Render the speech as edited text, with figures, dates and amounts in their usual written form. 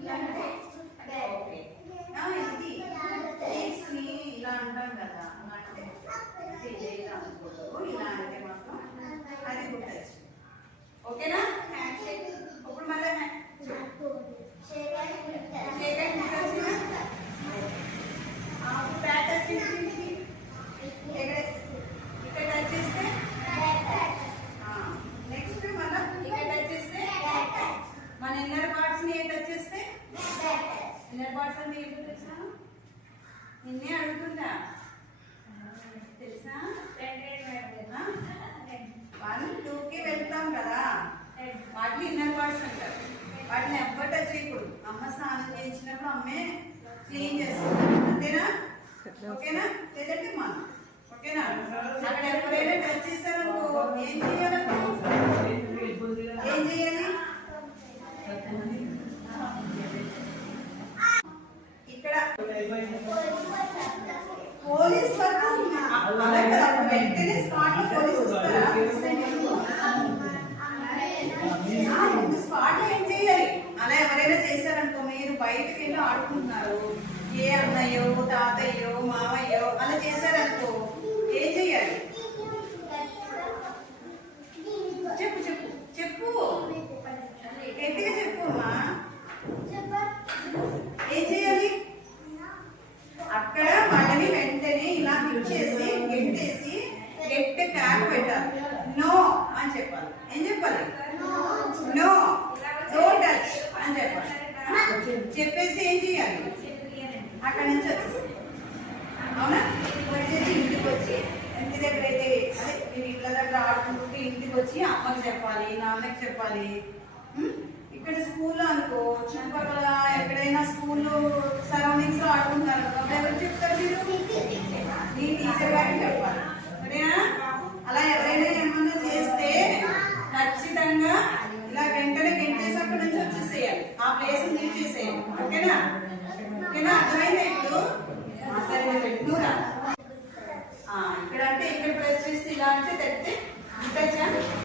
Okay ఇది కేక్స్ని ఇలా అంటాం కదా, అంటే ఇలా అనుకోవద్దు, ఇలా అంటే మాత్రం అది గుర్తొచ్చు. ఓకేనా? ఇప్పుడు మళ్ళీ ఇక్కడ టచ్ చేస్తే నెక్స్ట్ మళ్ళీ ఇక్కడ టచ్ చేస్తే మన ఇన్నర్ పార్ట్స్ ని టచ్ చేస్తే ఇన్నర్ పార్ట్స్ అంటే ఏంటో తెలుసా? నిన్నే అడుగుతుంటా తెలుసా? 1, 2కి వెళ్తాం కదా, వాటిని ఇన్నర్ పార్ట్స్ అంటారు. వాటిని ఎవ్వరు టచ్ చేయకూడదు. అమ్మ స్నానం చేయించినప్పుడు అమ్మే క్లీన్ చేస్తుంది, అంతేనా? ఓకేనా? లేదంటే మనం ఓకేనా? అక్కడ ఎవరైనా టచ్ చేస్తారనుకో ఏం చేయాలి? ఏం చేయాలి? ఇక్కడ పోలీస్ వరకు వెంటనే స్పాట్ లో పోలీస్ వస్తారా? స్పాట్ లో ఏం చేయాలి? అలా ఎవరైనా చేశారనుకో, మీరు బయటకు వెళ్ళి ఆడుకుంటున్నారు, ఏ అన్నయ్యో తాతయ్యో మామయ్యో అలా చేశారనుకో ఏం చెయ్యాలి? చెప్పు చెప్పు చెప్పు, గట్టిగా చెప్పు అమ్మా. ఏం చేయాలి? అక్కడ వాళ్ళని వెంటనే ఇలా చేసి గెట్టేసి గట్టి క్యాప్ పెట్టాలి. నో అని చెప్పాలి. ఏం చెప్పాలి? నో, డోంట్ టచ్ అని చెప్పాలి. చెప్పేసి ఏం చేయాలి? అక్కడి నుంచి వచ్చేసి అవునా వచ్చేసి ఇంటికి వచ్చి ఇంటి దగ్గర అయితే అదే మీరు ఇళ్ళ దగ్గర ఆడుకుంటుంటే ఇంటికి వచ్చి అమ్మకి చెప్పాలి, నాన్నకి చెప్పాలి. ఇక్కడ స్కూల్లో అనుకో చుట్టుపక్కల ఎక్కడైనా స్కూల్ సరౌండింగ్